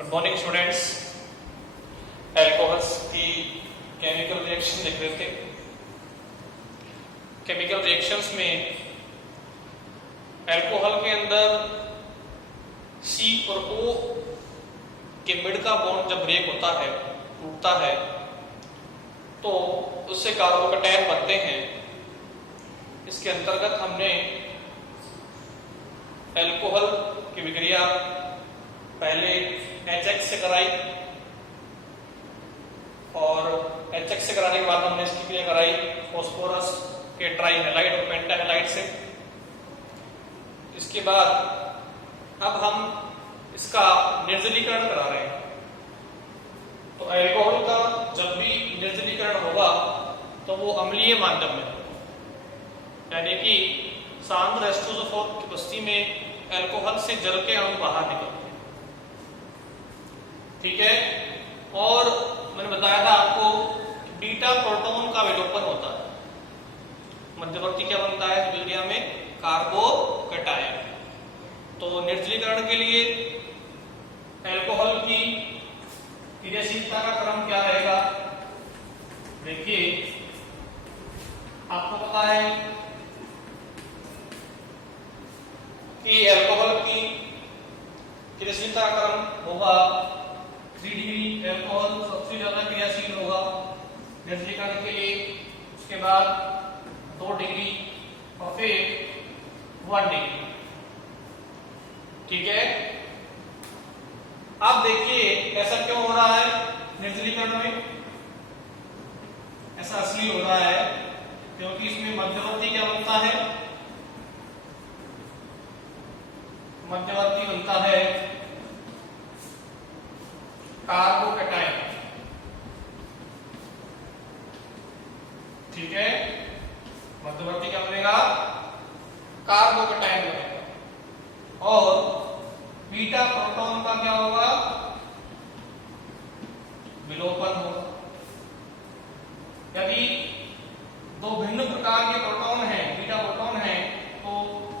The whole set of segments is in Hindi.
Good morning students. एल्कोहल्स की केमिकल रिएक्शन देख रहे थे। केमिकल रिएक्शंस में एल्कोहल के अंदर C और O के मिड का बॉन्ड जब ब्रेक होता है, टूटता है, तो उससे कार्बोकैटायन बनते हैं। इसके अंतर्गत हमने एल्कोहल की विक्रिया पहले HX से कराई और HX से कराने के बाद हमने इसकी क्रिया कराई फास्फोरस के ट्राईहैलाइड और पेंटाहैलाइड से। इसके बाद अब हम इसका निर्जलीकरण करा रहे हैं। तो एल्कोहल का जब भी निर्जलीकरण होगा तो वो अम्लीय माध्यम में, यानी कि सांद्र H2SO4 की उपस्थिति में एल्कोहल से जल के अणु बाहर निकलते हैं। ठीक है। और मैंने बताया था आपको बीटा प्रोटॉन का विलोपन होता है। मध्यवर्ती क्या बनता है विक्रिया में? कार्बोकैटायन। तो निर्जलीकरण के लिए एल्कोहल की क्रियाशीलता का क्रम क्या रहेगा? देखिए, आपको पता है कि एल्कोहल की क्रियाशीलता का क्रम होगा 3 डिग्री। एल्कोहल सबसे ज्यादा क्रियाशील होगा निर्जलीकरण के लिए, उसके बाद 2 डिग्री और फिर 1 डिग्री। ठीक है। अब देखिए ऐसा क्यों हो रहा है निर्जलीकरण में? ऐसा इसलिए हो रहा है क्योंकि इसमें मध्यवर्ती क्या बनता है? मध्यवर्ती बनता है कार्बोकैटायन। ठीक है। मध्यवर्ती क्या बनेगा? कार्बोकैटायन बनेगा। और बीटा प्रोटॉन का क्या होगा? विलोपन होगा। यदि दो भिन्न प्रकार के प्रोटॉन हैं, बीटा प्रोटॉन हैं, तो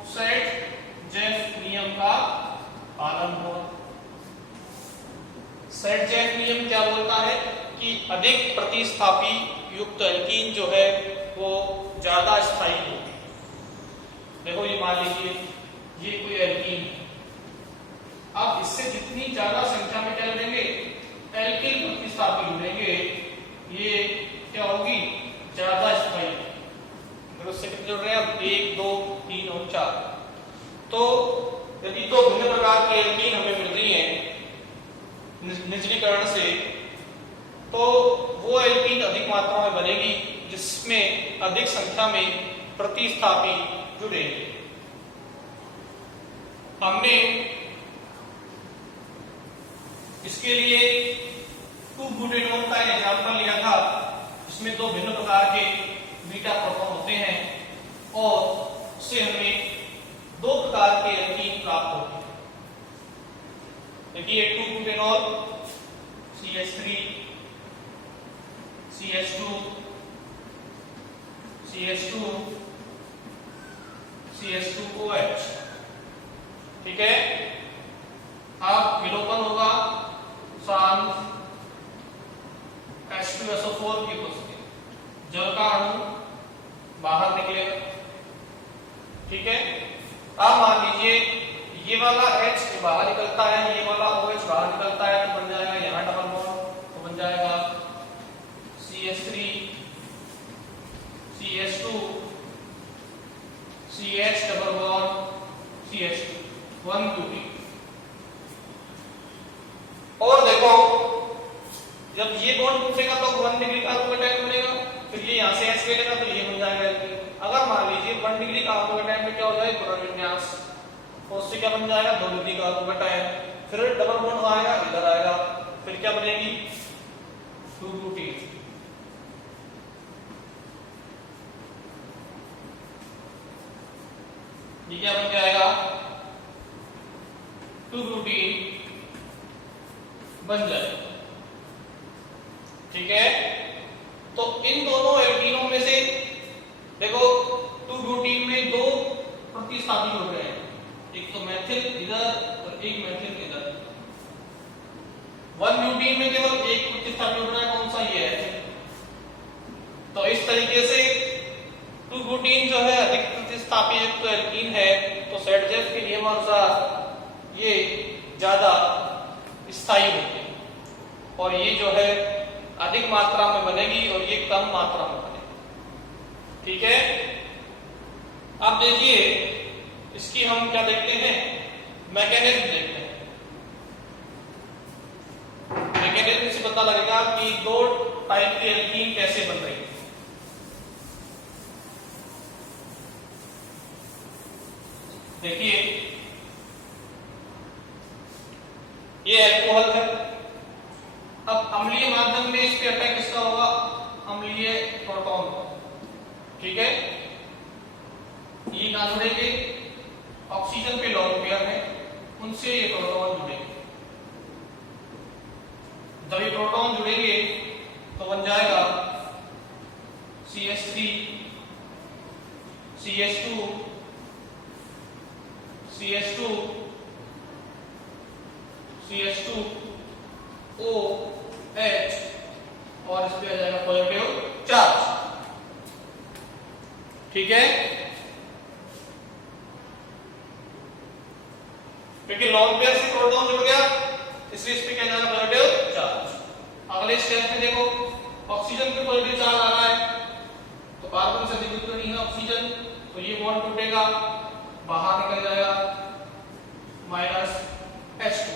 सेट-जेफ नियम का पालन होगा। सेट-जेफ नियम क्या बोलता है कि अधिक प्रतिस्थापी युक्त एल्कीन जो है वो ज्यादा स्थायी होगी। देखो ये मान लीजिए ये कोई एल्कीन है। अब इससे जितनी ज्यादा संख्या में क्या जुड़ेंगे? एल्किल प्रतिस्थापी जुड़ेंगे, ये क्या होगी? ज्यादा स्थायी। फिर उससे कितने जुड़ रहे हैं? अब 1, 2, 3 और 4। तो यदि दो भिन्न प्रकार की एल्कीन हमें मिल रही है निर्जलीकरण से, तो वो एल्कीन अधिक मात्रा में बनेगी जिसमें अधिक संख्या में प्रतिस्थापी जुड़ेंगे। हमने इसके लिए 2-बुटेनॉल का एग्जाम्पल लिया था, इसमें दो भिन्न प्रकार के बीटा प्रोटॉन होते हैं और उससे हमें 2 प्रकार के एल्कीन प्राप्त होते हैं। देखिए 2-बुटेनॉल CH3 CH2 CH2 CH2OH। ठीक है। अब विलोपन होगा सांद्र H2SO4 की उपस्थिति, जल का अणु बाहर निकलेगा। ठीक है। अब मान लीजिए ये वाला H बाहर निकलता है, ये वाला OH बाहर निकलता है, तो बन जाएगा यहां डबल बॉन्ड, तो बन जाएगा CH3 CH2 CH double bond CH2 1 2 3। और देखो जब ये बॉन्ड टूटेगा तो 1 डिग्री कार्बोकैटायन बनेगा, फिर ये यहां से H लेगा तो ये बन जाएगा। अगर मान लीजिए 1 डिग्री कार्बोकैटायन में क्या हो जाए? पुनर्विन्यास, तो उससे क्या बन जाएगा? 2 डिग्री कार्बोकैटायन। फिर डबल बॉन्ड आएगा, इधर आएगा, फिर क्या बनेगी? 2-ब्यूटीन। ये क्या बन जाएगा? 2-ब्यूटीन बन जाएगा। ठीक है। तो इन दोनों एल्कीनों में से देखो 2-ब्यूटीन में 2 प्रतिस्थापी हो रहे हैं, एक तो मैथिल इधर और एक मैथिल इधर। में केवल एक प्रतिस्थापी जुड़ रहा है, कौन सा, ये है। तो इस तरीके से 2 ब्यूटीन जो है अधिक प्रतिस्थापी युक्त एल्कीन है, तो सेडजेफ के नियमानुसार ये ज्यादा स्थायी होते हैं और ये जो है अधिक मात्रा में बनेगी और ये कम मात्रा में बनेगी। ठीक है, अब देखिए इसकी हम क्या देखते हैं, मैकेनिज्म देखते हैं। मैकेनिज्म से पता लगेगा कि 2 टाइप की एल्कीन कैसे बन रही है। देखिए ये अल्कोहल है, अब अम्लीय माध्यम में इस पे अटैक किसका होगा, अम्लीय प्रोटॉन। ठीक है, ये कहां जुड़ेंगे, ऑक्सीजन पे लोन पेयर है, उनसे ये प्रोटॉन जुड़ेंगे। जब ये प्रोटॉन जुड़ेंगे तो बन जाएगा CH3 CH2 CH2 CH2 OH और इस पे आ जाएगा पॉजिटिव चार्ज। ठीक है, क्योंकि लॉन्ग पेयर से प्रोटॉन जुड़ गया इसलिए इस पे क्या जाएगा, पॉजिटिव चार्ज। अगले स्टेप में देखो ऑक्सीजन पे पॉजिटिव चार्ज आ रहा है, तो कार्बन से द्विध्रुव नहीं है ऑक्सीजन, तो ये बॉन्ड टूटेगा, बाहर निकल जाएगा -H2,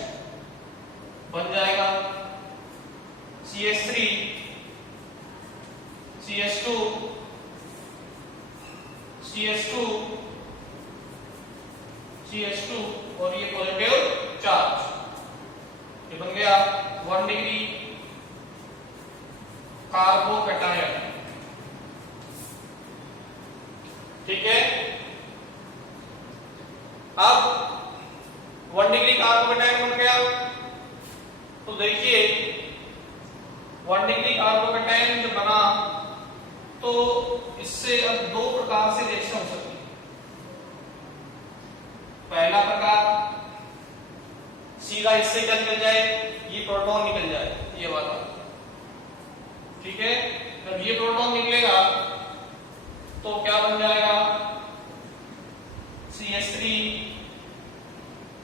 बन जाएगा CH3 CH2 CH2 CH2 और ये पॉजिटिव चार्ज, ये बन गया 1 डिग्री कार्बोकैटायन। ठीक है, अब 1 डिग्री कार्बोकैटायन बन गया, तो देखिए 1 डिग्री कार्बोकैटायन जब बना तो इससे अब 2 प्रकार से रिएक्शन हो सकती है। पहला प्रकार सीधा इससे क्या निकल जाए, ये प्रोटॉन निकल जाए, ये वाला। ठीक है, जब ये प्रोटॉन निकलेगा तो क्या बन जाएगा, CH3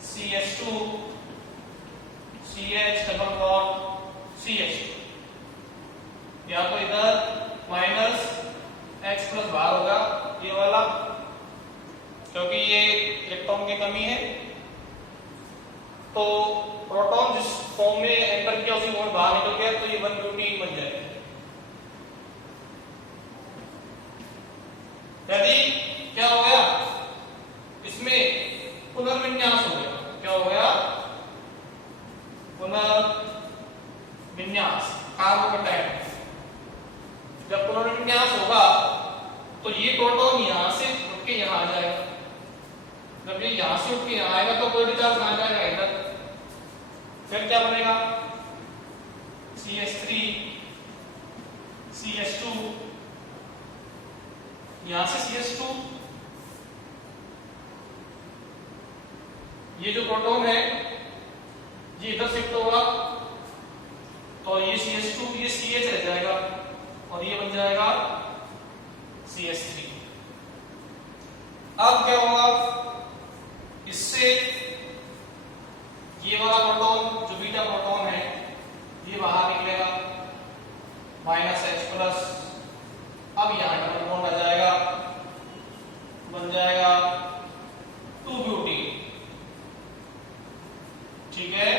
CH2 CH double bond CH2, या तो इधर -H+ बाहर होगा ये वाला, क्योंकि ये इलेक्ट्रॉन की कमी है, तो प्रोटॉन जिस फॉर्म में एंटर किया उसी फॉर्म बाहर निकल गया, तो ये 1 ब्यूटीन बन जाएगा। यदि क्या हो गया, इसमें पुनर्विन्यास हो गया, क्या हो गया, पुनर्विन्यास कार्बोकैटायन। जब पुनर्विन्यास होगा तो ये प्रोटॉन यहां से उठ के यहां आ जाएगा, जब ये यहां से उठ के यहां आएगा तो कोई चार्ज कहां जाएगा, इधर। फिर क्या बनेगा, CH3 CH2, यहां से CH2, ये जो प्रोटॉन है ये इधर शिफ्ट होगा, तो ये CH2 ये CH रह जाएगा और ये बन जाएगा CH3। अब क्या होगा, इससे ये वाला प्रोटॉन जो बीटा प्रोटॉन है ये बाहर निकलेगा, -H+, अब यहां डबल बॉन्ड आ जाएगा, बन जाएगा 2 ब्यूटीन। ठीक है,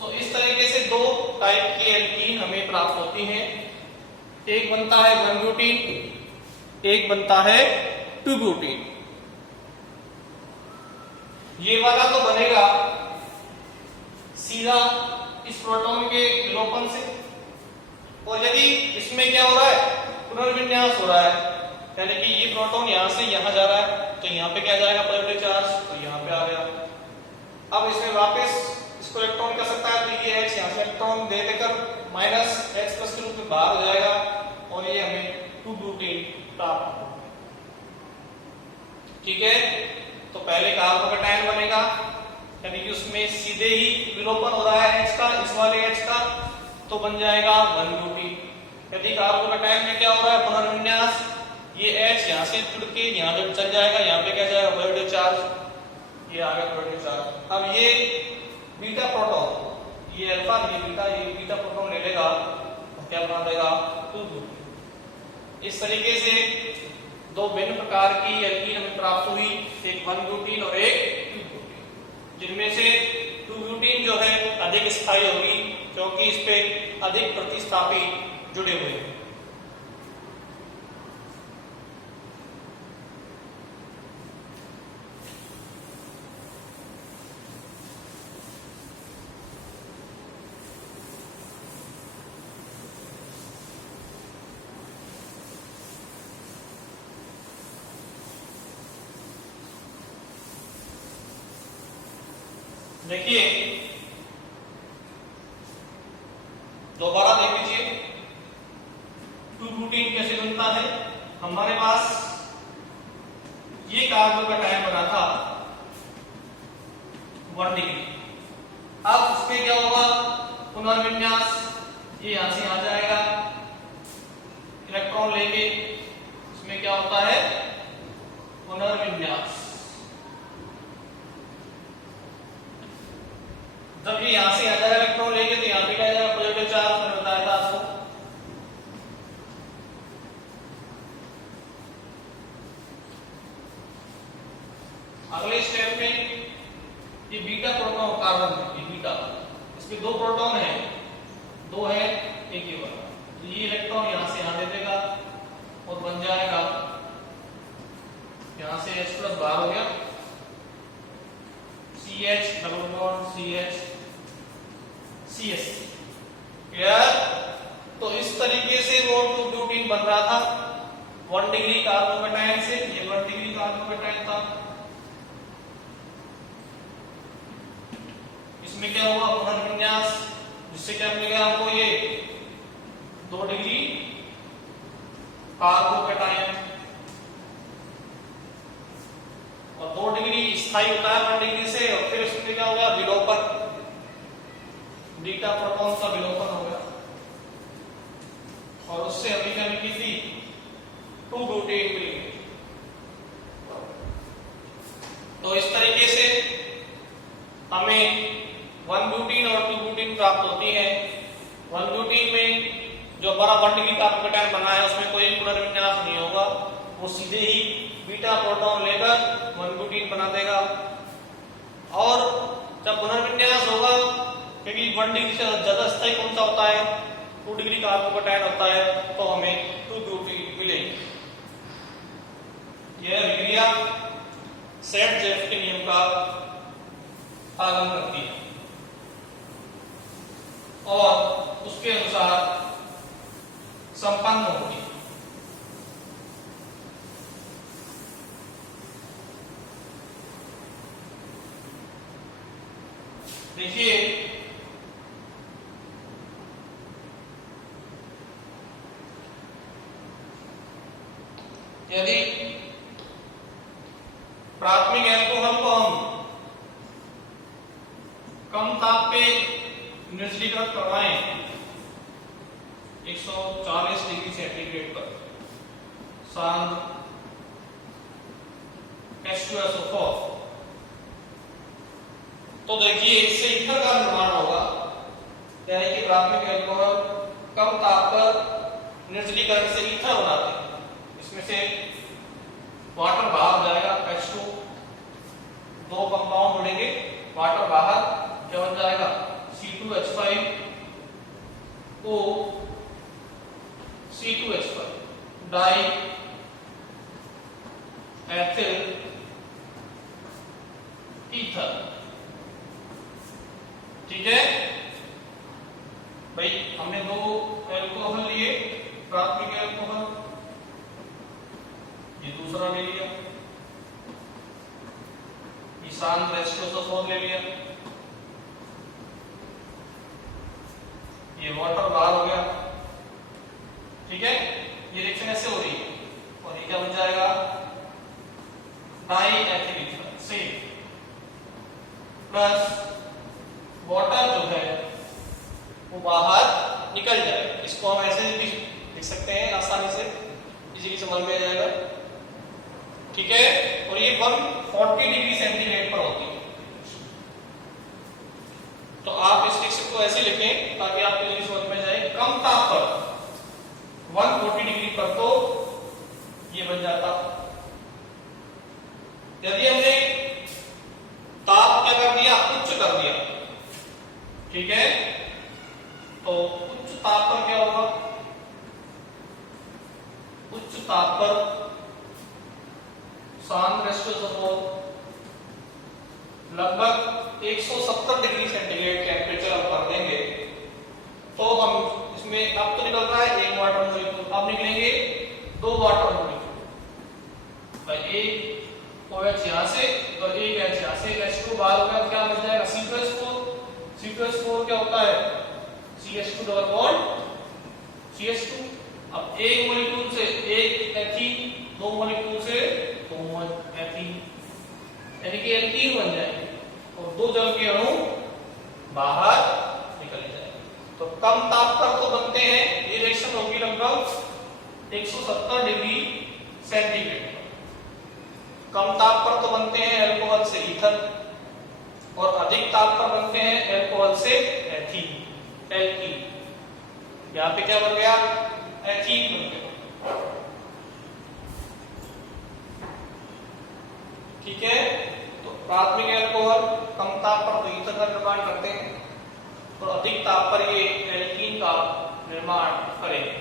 तो इस तरीके से 2 टाइप की एल्कीन हमें प्राप्त होती हैं, एक बनता है 1 ब्यूटीन, एक बनता है 2 ब्यूटीन। ये वाला तो बनेगा सीधा इस प्रोटॉन के विलोपन से, और यदि इसमें क्या हो रहा है, पुनर्विन्यास हो रहा है, यानी कि ये प्रोटॉन यहां से यहां जा रहा है, तो यहां पे क्या जाएगा, पॉजिटिव चार्ज, तो यहां पे आ गया। अब इसमें वापस इसको इलेक्ट्रॉन कर सकता है, तो ये H यहां से इलेक्ट्रॉन दे देकर -H+ के रूप में बाहर हो जाएगा और ये हमें 2 ब्यूटीन प्राप्त होगा। ठीक है, तो पहले कार्बोकैटायन बनेगा, यानी कि उस इसमें सीधे ही विलोपन हो रहा है H का, इस वाले H का, तो बन जाएगा 1 ब्यूटीन। यदि कार्बोकैटायन में क्या हो रहा है पुनर्विन्यास, ये H यहाँ से जुड़ के यहाँ पे चल जाएगा, यहाँ पे क्या जाएगा पॉजिटिव चार्ज, ये आ गया पॉजिटिव चार्ज। अब ये बीटा प्रोटॉन, ये अल्फा ये बीटा प्रोटॉन ले लेगा तो क्या बना देगा 2 ब्यूटीन। इस तरीके से दो भिन्न प्रकार की एल्कीन हमें प्राप्त हुई, एक 1 ब्यूटीन और एक 2 ब्यूटीन, जिनमें से 2 ब्यूटीन जो है अधिक स्थायी होगी क्योंकि इस पे अधिक प्रतिस्थापी जुड़े हुए हैं। देखिए दोबारा देख लीजिए 2 ब्यूटीन कैसे बनता है। हमारे पास ये कार्बोकैटायन बना था 1 डिग्री, अब उसमें क्या होगा पुनर्विन्यास, ये यहां से आ जाएगा इलेक्ट्रॉन लेके, इसमें क्या होता है पुनर्विन्यास। जब ये यहां से आ जाएगा इलेक्ट्रॉन लेके तो यहां पे क्या जाएगा पॉजिटिव चार्ज, मैंने बताया था आपको। अगले स्टेप में ये बीटा प्रोटॉन कार्बन, ये बीटा, इसमें 2 प्रोटॉन है, 2 है एक ही वाला, तो ये इलेक्ट्रॉन यहां से यहां दे देगा और बन जाएगा यहां से H+ बाहर हो गया, CH double bond CH CS। Clear? तो इस तरीके से वो 2 ब्यूटीन बन रहा था 1 डिग्री कार्बोकैटायन से, ये 1 डिग्री कार्बोकैटायन था। इसमें क्या हुआ पुनर्विन्यास, जिससे क्या मिल गया हमको ये 2 डिग्री कार्बोकैटायन, और 2 डिग्री स्थायी होता है 1 डिग्री से, और फिर उसमें क्या हो गया विलोपन, बीटा प्रोटॉन का विलोपन हो गया, और उससे हमें क्या मिली थी 2 ब्यूटीन मिली। तो इस तरीके से हमें 1 ब्यूटीन और 2 ब्यूटीन प्राप्त होती है। 1 ब्यूटीन में जो हमारा 1 डिग्री कार्बोकैटायन बना है उसमें कोई पुनर्विन्यास नहीं होगा, वो सीधे ही बीटा प्रोटॉन लेकर 1 ब्यूटीन बना देगा। और जब पुनर्विन्यास होगा, क्योंकि 1 डिग्री से ज्यादा स्थायी कौन सा होता है 2 डिग्री कार्बोकैटायन होता है, तो हमें 2 ब्यूटीन मिलेगी। यह विक्रिया सेट-जेफ के नियम का पालन करती है और उसके अनुसार संपन्न होती है। देखिए यदि प्राथमिक अल्कोहल को हम कम ताप पे निर्जलीकृत करवाएं 140 डिग्री सेंटीग्रेड पर, सांद्र H2SO4, तो देखिए इससे ईथर का निर्माण होगा, यानी कि प्राथमिक अल्कोहल कम ताप पर निर्जलीकरण से ईथर बनाते हैं। इसमें से वाटर बाहर जाएगा H2, 2 कंपाउंड जुड़ेंगे, वाटर बाहर, क्या बन जाएगा C2H5O C2H5 die ethyl ether. ठीक है भाई, हमने 2 अल्कोहल लिए, प्राथमिक अल्कोहल, ये दूसरा ले लिया, ये सांद्र H2SO4 ले लिया, ये वाटर बाहर हो गया। ठीक है, ये रिएक्शन ऐसे हो रही है और ये क्या बन जाएगा die ethyl ether. Same plus water जो है वो बाहर निकल जाए। इसको हम ऐसे भी लिख सकते हैं आसानी से, इजीली समझ में आ जाएगा। ठीक है, और ये 140 डिग्री सेंटीग्रेड पर होती है। तो आप इस फिक्स को ऐसे लिखें ताकि आपको जल्दी समझ में जाए। कम ताप पर 140 डिग्री पर तो ये बन जाता। यदि हमने ताप क्या कर दिया, उच्च कर दिया, ठीक है, तो उच्च ताप पर क्या होगा, उच्च ताप पर लगभग 170 डिग्री सेंटीग्रेड टेम्परेचर हम कर देंगे तो हम इसमें अब तो निकल रहा है 1 वाटर मॉलिक्यूल, अब निकलेंगे 2 वाटर मॉलिक्यूल। एक OH यहां से और एक H यहां से, H2 बाहर होगा, क्या बन जाएगा C2H4। C2H4 क्या होता है, CH2 डबल बॉन्ड CH2। अब एक मॉलिक्यूल से एक एथीन, 2 मॉलिक्यूल से 2 एथीन, यानी कि एल्कीन बन जाएंगे और 2 जल के अणु बाहर निकल जाएंगे। तो कम ताप पर तो बनते हैं, ये रिएक्शन होगी लगभग 170 डिग्री सेंटीग्रेड। कम ताप पर तो बनते हैं अल्कोहल से ईथर और अधिक ताप पर बनते हैं अल्कोहल से एथीन, एल्कीन। यहां पे क्या बन गया, एथीन बन गया। ठीक है, तो प्राथमिक अल्कोहल कम ताप पर तो ईथर का निर्माण करते हैं और अधिक ताप पर ये एल्कीन का निर्माण करेंगे।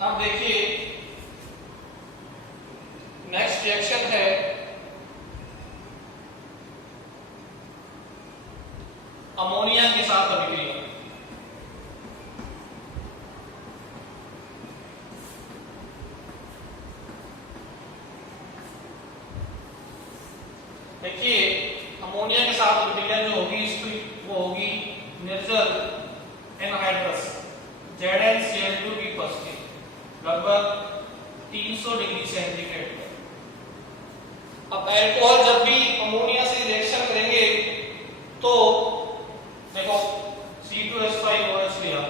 अब देखिए नेक्स्ट रिएक्शन है अमोनिया के साथ अभिक्रिया। देखिए अमोनिया के साथ अभिक्रिया जो होगी इसकी वो होगी निर्जल एनहाइड्रस ZnCl2 की उपस्थिति लगभग 300 डिग्री सेंटीग्रेड पर। अब अल्कोहल जब भी अमोनिया से रिएक्शन करेंगे तो देखो C2H5OH लिया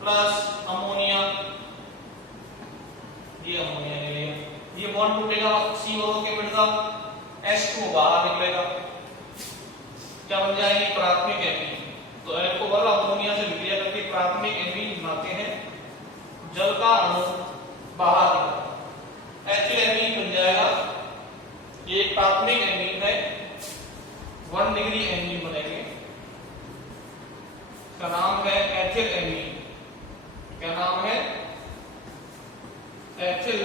प्लस अमोनिया, ये अमोनिया ले लिया, ये बॉन्ड टूटेगा, CO के मिट H2 बाहर निकलेगा, क्या बन जाएगी प्राथमिक एमीन। तो अल्कोहल अमोनिया से विक्रिया करके प्राथमिक एमीन बनाते हैं, जल का अणु बाहर निकलेगा, एथिल एमीन बन जाएगा। ये प्राथमिक एमीन है, 1 डिग्री एमीन बनेंगे, का नाम है एथिल एमीन। क्या नाम है, एथिल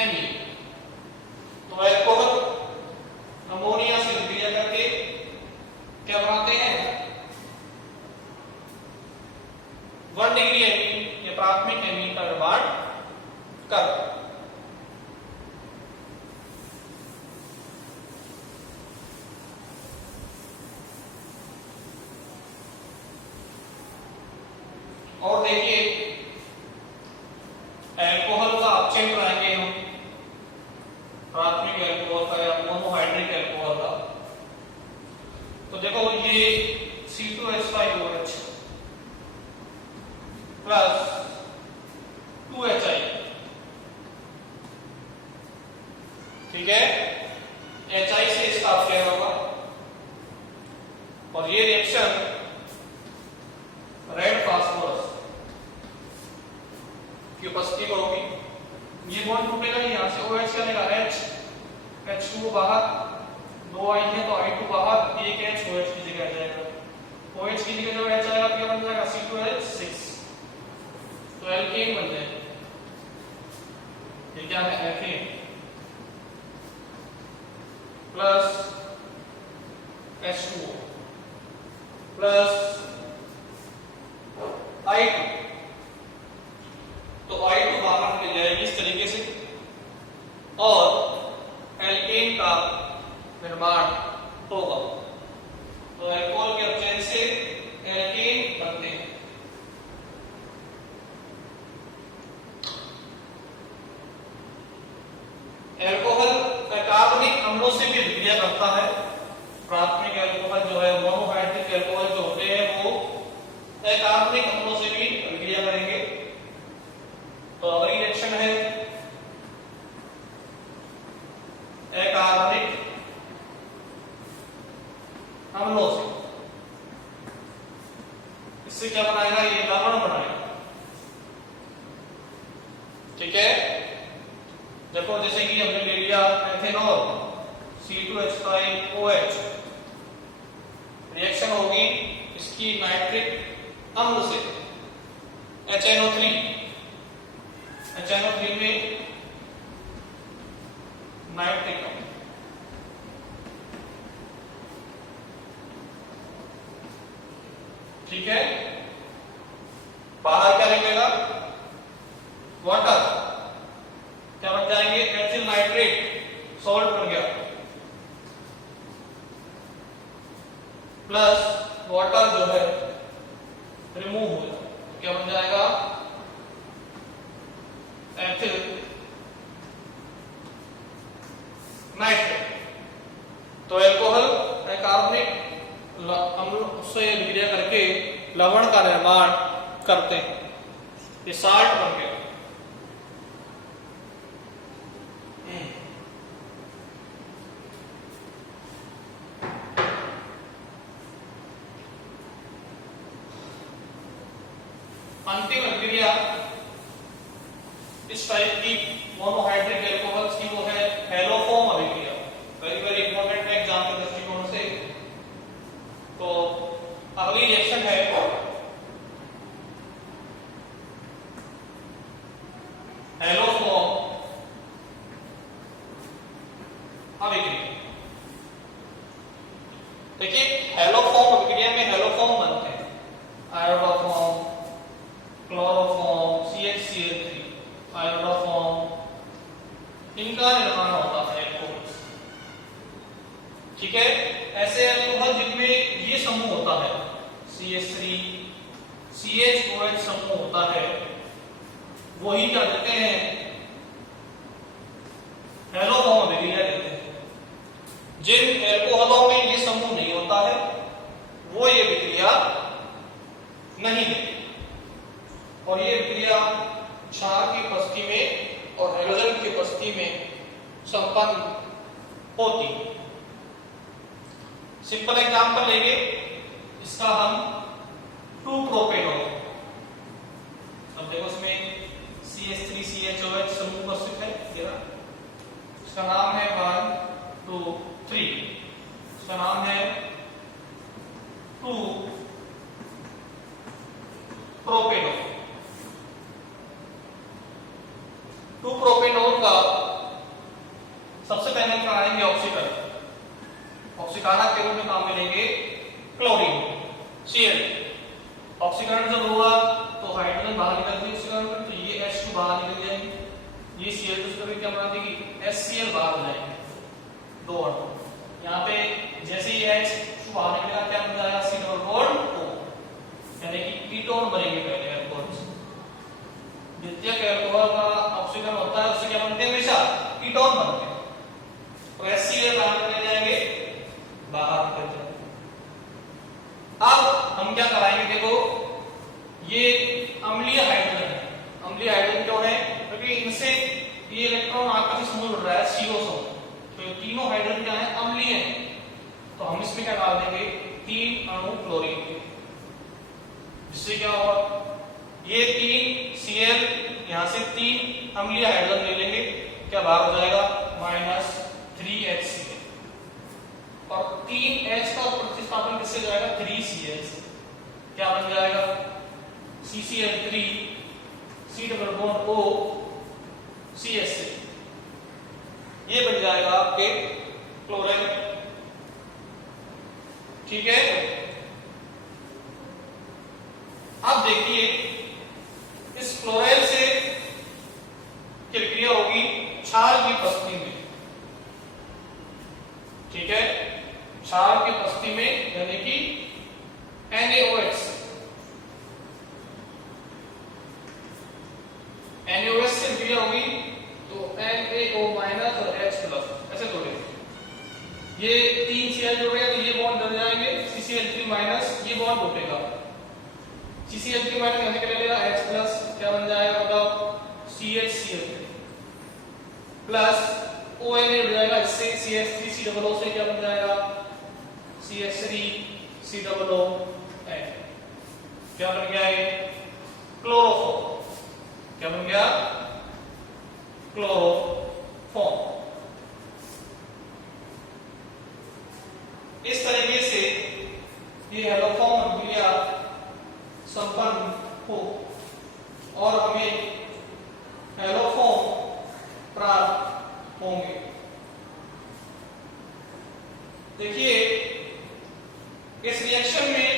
एमीन। तो अल्कोहल अमोनिया से विक्रिया करके क्या बनाते हैं, 1 डिग्री एमीन या प्राथमिक एमीन का निर्माण कर। और देखिए अल्कोहल का अपचयन कराएंगे हम, प्राथमिक अल्कोहल का या मोनोहाइड्रिक अल्कोहल का। तो देखो ये C2H5OH प्लस 2HI, ठीक है, HI से इसका अपचयन होगा और ये रिएक्शन रेड फास्फोरस की उपस्थिति में होगी। ये बॉन्ड टूटेगा, यहां से OH चलेगा H, H2 बाहर, 2 I है तो I2 बाहर, एक H OH की जगह आ जाएगा, OH की जगह जब H आएगा तो क्या बन जाएगा C2H6, तो एल्केन बन जाएगा। ये क्या है, ethane plus H2O plus I2, तो I2 बाहर निकल जाएगी इस तरीके से और एल्केन का निर्माण होगा। तो अल्कोहल के अपचयन से एल्केन बनते हैं। अल्कोहल कार्बनिक अम्लों से भी अभिक्रिया करता है। प्राथमिक अल्कोहल जो है, मोनोहाइड्रिक अल्कोहल जो होते हैं वो अकार्बनिक अम्लों से भी अभिक्रिया करेंगे। तो अगली रिएक्शन है अकार्बनिक अम्लों से। इससे क्या बनाएगा? ये लवण बनाएगा। ठीक है, देखो जैसे कि हमने ले लिया एथेनॉल C2H5OH, रिएक्शन होगी इसकी नाइट्रिक अम्ल से HNO3 में नाइट्रिक अम्ल। ठीक है, बाहर क्या निकलेगा? वाटर। क्या बन जाएंगे? एथिल नाइट्रेट, सॉल्ट बन गया, प्लस वाटर जो है रिमूव हो गया, तो क्या बन जाएगा? Ethyl nitrate. तो अल्कोहल कार्बनिक अम्ल से अभिक्रिया करके लवण का निर्माण करते हैं। ये साल्ट बन गया। अंतिम अभिक्रिया इस टाइप की मोनोहाइड्रिक अल्कोहल्स की वो है हैलोफॉर्म अभिक्रिया। वेरी वेरी इंपॉर्टेंट है एग्जाम के दृष्टिकोण से। तो अगली रिएक्शन है हैलोफॉर्म अभिक्रिया। देखिए, हैलोफॉर्म अभिक्रिया में हैलोफॉर्म बनते हैं, आयोडोफॉर्म, क्लोरोफॉर्म, CH3, आयोडोफॉर्म, इनका निर्माण होता है अल्कोहल। ठीक है, ऐसे अल्कोहल जिनमें ये समूह होता है CH3 CHOH समूह होता है, वही क्या कहते हैं? हैलोफॉर्म अभिक्रिया कहते हैं। जिन अल्कोहलों में ये समूह नहीं होता है वो ये अभिक्रिया नहीं देते, और ये अभिक्रिया क्षार की उपस्थिति में और हाइड्रोजन की उपस्थिति में संपन्न होती है। सिंपल एग्जांपल लेंगे इसका हम 2-प्रोपेनॉल। अब देखो इसमें CH3 CHOH समूह उपस्थित है, इसका नाम है 1 2 3, इसका नाम है 2 प्रोपेनॉल। 2 प्रोपेनॉल का सबसे पहले कराएंगे ऑक्सीकरण। ऑक्सीकरण के रूप में काम में लेंगे क्लोरीन Cl। ऑक्सीकरण जब होगा तो हाइड्रोजन बाहर निकलती है ऑक्सीकरण में, तो ये H2 बाहर निकल जाएंगे, ये Cl दूसरा क्या बना देगी? HCl बाहर हो जाएंगे, दो अणु। यहाँ पे जैसे ही H बाहर निकलेगा क्या बन जाएगा? C डबल बॉन्ड O, यानी कि कीटोन बनेंगे पहले अल्कोहल। द्वितीयक अल्कोहल का ऑक्सीकरण होता है, उससे क्या बनते हैं? हमेशा कीटोन बनते हैं। तो HCl बाहर निकल जाएंगे, बाहर निकल जाएंगे। अब हम क्या कराएंगे? देखो, ये अम्लीय हाइड्रोजन है। अम्लीय हाइड्रोजन क्यों है? क्योंकि इनसे ये इलेक्ट्रॉन आपस में जुड़ रहा है, CO समूह। तो ये तीनों हाइड्रोजन क्या है? अम्लीय है। तो हम इसमें क्या डाल देंगे? 3 अणु क्लोरीन के, जिससे क्या होगा? ये 3 Cl, यहां से 3 अम्लीय हाइड्रोजन ले लेंगे, क्या बाहर हो जाएगा? -3HCl। और 3H का प्रतिस्थापन किससे जाएगा? 3Cl से, क्या बन जाएगा? CCl3 C double bond O CH से, ये बन जाएगा आपके क्लोरीन। ठीक है, अब देखिए इस क्लोराइड से क्रिया होगी क्षार की उपस्थिति में। क्षार की उपस्थिति में, यानी कि NaOH से अभिक्रिया होगी तो NaO माइनस और H प्लस, ऐसे थोड़े ये तीन Cl जुड़ रहे हैं तो ये बॉन्ड जुड़ जाएंगे, CCl3 माइनस ये बॉन्ड टूटेगा, CCl3 माइनस यहाँ के ले लेगा H प्लस, क्या बन जाएगा बताओ, CHCl3 प्लस ONA जुड़ जाएगा इससे, CH3COO से क्या बन जाएगा, CH3COO, क्या बन गया ये, क्लोरोफॉर्म, क्या बन गया, क्लोरोफॉर्म। इस तरीके से ये हैलोफॉर्म अभिक्रिया संपन्न हो और हमें हैलोफॉर्म प्राप्त होंगे। देखिए इस रिएक्शन में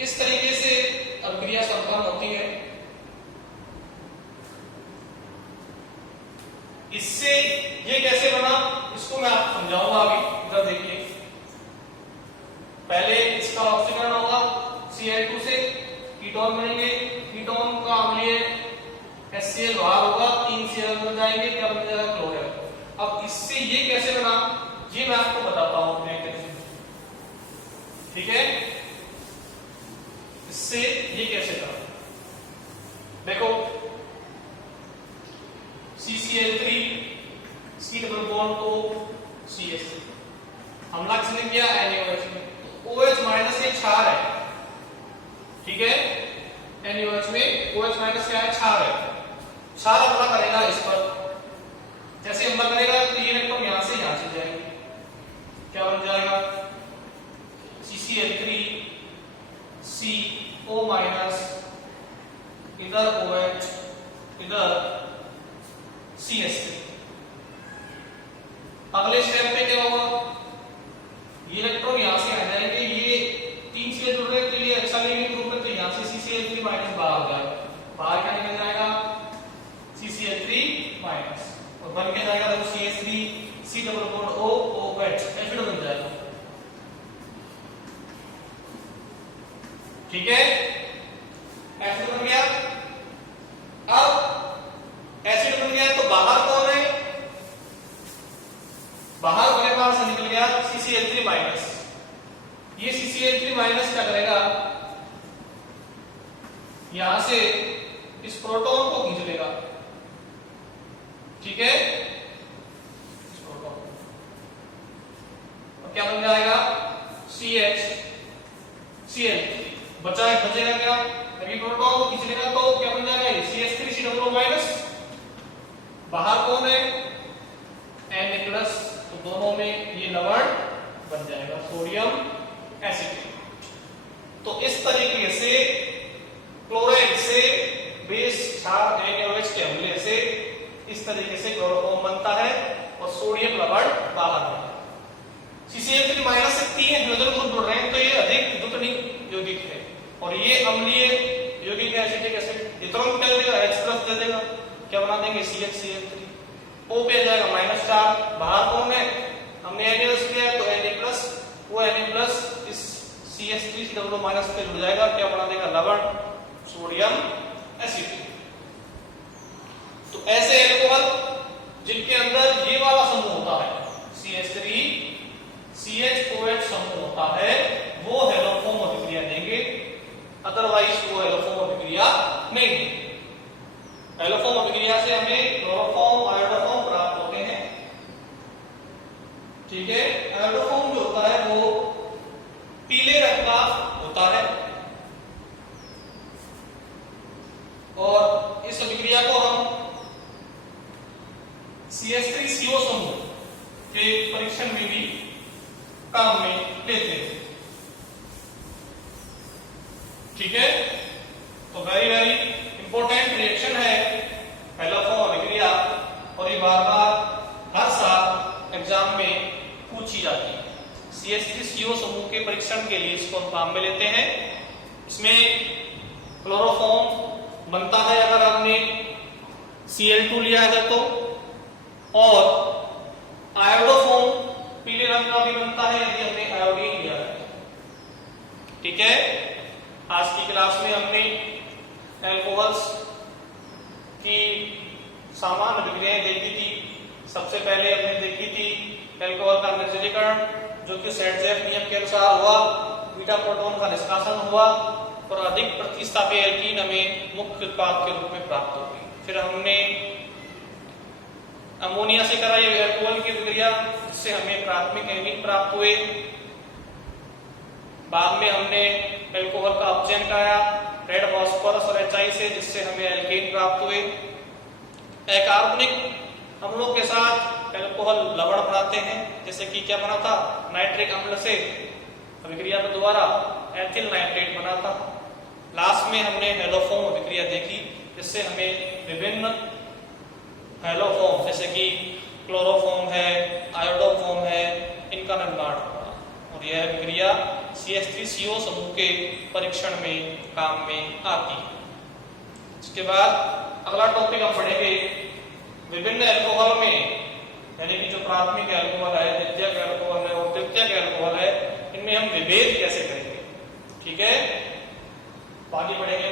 इस तरीके से अभिक्रिया संपन्न होती है। इससे ये कैसे बना इसको मैं आपको समझाऊंगा आगे, इधर देखिए। पहले इसका ऑक्सीकरण होगा Cl2 से, कीटोन बनेंगे, कीटोन का अम्लीय HCl बाहर होगा, 3 Cl बन जाएंगे, क्या बन जाएगा, क्लोराइड। अब इससे ये कैसे बना ये मैं आपको बताता हूं कैसे, ठीक है। इससे ये कैसे बना देखो, CCl3 C डबल बॉन्ड तो CH3 हमला किसने किया, NaOH में, तो OH माइनस ये क्षार है, ठीक है। NaOH में OH माइनस क्या है, क्षार है। क्षार हमला करेगा इस पर, जैसे हमला करेगा तो ये इलेक्ट्रॉन यहां से यहां चले जाएंगे, क्या बन जाएगा, CCl3 CO माइनस, इधर OH, इधर CH3। अगले स्टेप पे क्या होगा, ये इलेक्ट्रॉन यहां से आ जाएंगे, ये 3 से जुड़ रहे तो ये अच्छा लेंगे ग्रुप में, तो यहां से CCl3 माइनस बाहर हो जाएगा, बाहर क्या निकल जाएगा, CCl3 माइनस, और बन के जाएगा तो CH3 C double bond OH acid बन जाएगा, ठीक है। एसिड बन गया। अब एसिड बन गया तो बाहर कौन है, बाहर मेरे पास से निकल गया CCl3 माइनस। ये CCl3 माइनस क्या करेगा, यहां से इस प्रोटॉन को खींच लेगा, ठीक है, इस प्रोटॉन। अब क्या बन जाएगा, CH बचेगा क्या, अभी प्रोटॉन को खींच लेगा तो क्या बन जाएगा, CH3COO माइनस, बाहर कौन है, Na प्लस, तो दोनों में ये लवण बन जाएगा सोडियम एसिटेट। तो इस तरीके से क्लोराइड से बेस क्षार NaOH के हमले से इस तरीके से क्लोरोफॉर्म बनता है और सोडियम लवण बाहर आता है। CCl3 माइनस से 3 हाइड्रोजन ग्रुप जुड़ रहे हैं तो ये अधिक द्वितीयक यौगिक है, और ये अम्लीय यौगिक है, एसिटिक एसिड। ये तुरंत क्या देगा, H प्लस दे देगा, क्या बना देंगे, CHCl3। O पे आ जाएगा माइनस चार्ज, बाहर कौन है, हमने NaOH किया तो Na प्लस, वो Na प्लस इस CH3COO माइनस पे जुड़ जाएगा, क्या बना देगा, लवण सोडियम एसिटेट। तो ऐसे एल्कोहल जिनके अंदर ये वाला समूह होता है, CH3 CHOH समूह होता है, वो हैलोफॉर्म अभिक्रिया देंगे, अदरवाइज वो हैलोफॉर्म अभिक्रिया नहीं देंगे। हैलोफॉर्म अभिक्रिया से हमें क्लोरोफॉर्म, आयोडोफॉर्म प्राप्त होते हैं, ठीक है। आयोडोफॉर्म जो होता है वो पीले रंग का होता है, और इस अभिक्रिया को हम CH3CO समूह के परीक्षण में भी काम में लेते हैं, ठीक है। तो वेरी वेरी इंपॉर्टेंट रिएक्शन है हैलोफॉर्म अभिक्रिया, और ये बार बार हर साल एग्जाम में पूछी जाती है। CH3CO समूह के परीक्षण के लिए इसको हम काम में लेते हैं। इसमें क्लोरोफॉर्म बनता है अगर आपने Cl2 लिया है तो, और आयोडोफॉर्म पीले सोडियम का भी बनता है यदि हमने आयोडीन लिया है। ठीक है, आज की क्लास में हमने एल्कोहल्स की सामान्य विक्रियाएं देखी थी। सबसे पहले हमने देखी थी एल्कोहल का निर्जलीकरण, जो कि सेडजेफ नियम के अनुसार हुआ, बीटा प्रोटॉन का निष्कासन हुआ और अधिक प्रतिस्थापी एल्कीन हमें मुख्य उत्पाद के रूप में प्राप्त होगी। फिर हमने अमोनिया से कराई एल्कोहल की विक्रिया, जिससे हमें प्राथमिक एमीन प्राप्त हुए। बाद में हमने एल्कोहल का अपचयन कराया रेड फास्फोरस और HI से, जिससे हमें एल्केन प्राप्त हुए। अकार्बनिक अम्लों के साथ एल्कोहल लवण बनाते हैं, जैसे कि क्या बना था, नाइट्रिक अम्ल से विक्रिया के द्वारा एथिल नाइट्रेट बना था। लास्ट में हमने हेलोफॉर्म विक्रिया देखी, जिससे हमें विभिन्न हेलोफॉर्म जैसे कि क्लोरोफॉर्म है, आयोडोफॉर्म है, इनका निर्माण हुआ और यह विक्रिया CH3CO समूह के परीक्षण में काम में आती है। इसके बाद अगला टॉपिक हम पढ़ेंगे विभिन्न एल्कोहल में, यानी कि जो प्राथमिक एल्कोहल है, द्वितीयक एल्कोहल है और तृतीयक एल्कोहल है, इनमें हम विभेद कैसे करेंगे। ठीक है, आगे बढ़ेंगे